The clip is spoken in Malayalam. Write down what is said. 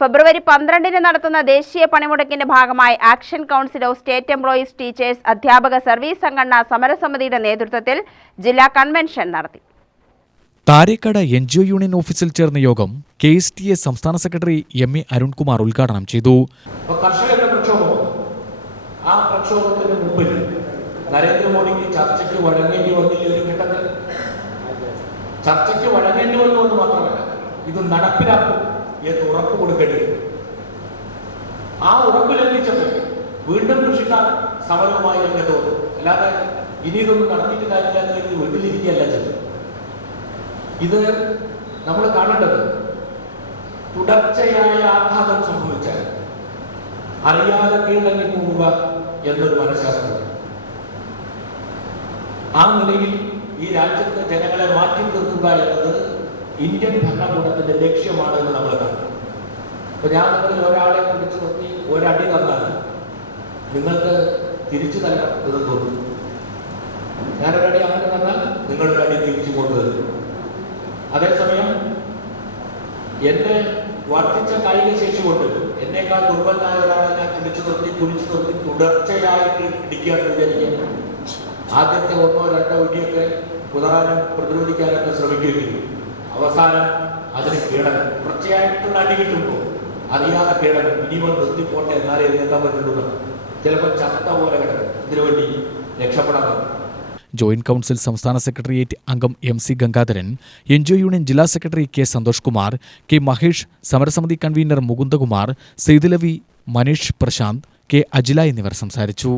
ഫെബ്രുവരി 12 നടത്തുന്ന ദേശീയ പണിമുടക്കിന്റെ ഭാഗമായി action council of state employees teachers അധ്യാപക സർവീസ് സംഘടന സമരസമിതിയുടെ നേതൃത്വത്തിൽ ജില്ലാ കൺവെൻഷൻ നടത്തി. താരേക്കാട് എൻജിഒ യൂണിയൻ ഓഫീസിൽ ചേർന്ന യോഗം KSTA സംസ്ഥാന സെക്രട്ടറി MA അരുൺകുമാർ ഉദ്ഘാടനം ചെയ്തു. കർഷകരുടെ പ്രക്ഷോഭം, ആ പ്രക്ഷോഭത്തിന് മുമ്പിൽ നരേന്ദ്രമോദിക്ക് ചർച്ചയ്ക്ക് വഴങ്ങേണ്ടി വന്നില്ല. ഒരു ഘട്ടത്തിൽ ചർച്ചയ്ക്ക് വഴങ്ങേണ്ടി വന്നു എന്ന് മാത്രമല്ല, ഇത് നടപ്പിലാക്കും എന്ന് ഉറപ്പ് കൊടുക്കേണ്ടി. ആ ഉറപ്പ് ലഭിച്ചത് വീണ്ടും കൃഷിക്കാർ സമരവുമായി രംഗത്ത് വന്നു. അല്ലാതെ ഇനി ഇതൊന്നും നടത്തിയിട്ട് കാര്യമില്ല എന്ന് വീട്ടിലിരിക്കുകയല്ല ചെയ്തത്. ഇത് നമ്മൾ കാണേണ്ടത് തുടർച്ചയായ ആഘാതം സംഭവിച്ചാൽ അറിയാതെ കീഴടങ്ങി പോവുക എന്നൊരു മനഃശാസ്ത്രം. ആ നിലയിൽ ഈ രാജ്യത്തെ ജനങ്ങളെ മാറ്റി നിർത്തുക എന്നത് ഇന്ത്യൻ ഭരണകൂടത്തിന്റെ ലക്ഷ്യമാണ് എന്ന് നമ്മൾ കാണും. അപ്പൊ ഞാൻ നിങ്ങളിൽ ഒരാളെ പിടിച്ചു നിർത്തി ഒരടി തന്നാൽ നിങ്ങൾക്ക് തിരിച്ചു തരണം എന്ന് തോന്നും. ഞാനൊരടി അങ്ങനെ തന്നാൽ നിങ്ങളൊരടി തിരിച്ചു കൊണ്ടുവരും. അതേസമയം എന്റെ വർദ്ധിച്ച കായിക ശേഷി കൊണ്ട് എന്നേക്കാൾ ദുർബലനായ ഒരാളെ ഞാൻ പിടിച്ചു നിർത്തി കുനിച്ചു നിർത്തി തുടർച്ചയായിട്ട് ഇടിക്കുകയാണെന്ന് വിചാരിക്കുക. ആദ്യത്തെ 1-2 ഇടിയൊക്കെ കുതറാനും പ്രതിരോധിക്കാനൊക്കെ ശ്രമിക്കുകയും അവസാനം അതിന് കീഴടങ്ങും. തുടർച്ചയായിട്ടുള്ള അടി കിട്ടുമ്പോൾ അറിയാതെ കീഴടങ്ങും. ഇനിയും നിർത്തിപ്പോട്ടെ എന്നാലേ എഴുന്നേക്കാൻ പറ്റുള്ളൂ. ചിലപ്പോൾ ചത്ത പോലെ കിടക്കും. ഇതിനുവേണ്ടി രക്ഷപ്പെടാൻ പറ്റും. ജോയിന്റ് കൗൺസിൽ സംസ്ഥാന സെക്രട്ടേറിയറ്റ് അംഗം MC ഗംഗാധരൻ, എൻജിഒ യൂണിയൻ ജില്ലാ secretary K Santhosh Kumar, K Mahesh, സമരസമിതി കൺവീനർ മുകുന്ദകുമാർ, സെയ്ദലവി, മനീഷ് പ്രശാന്ത്, K അജില എന്നിവർ സംസാരിച്ചു.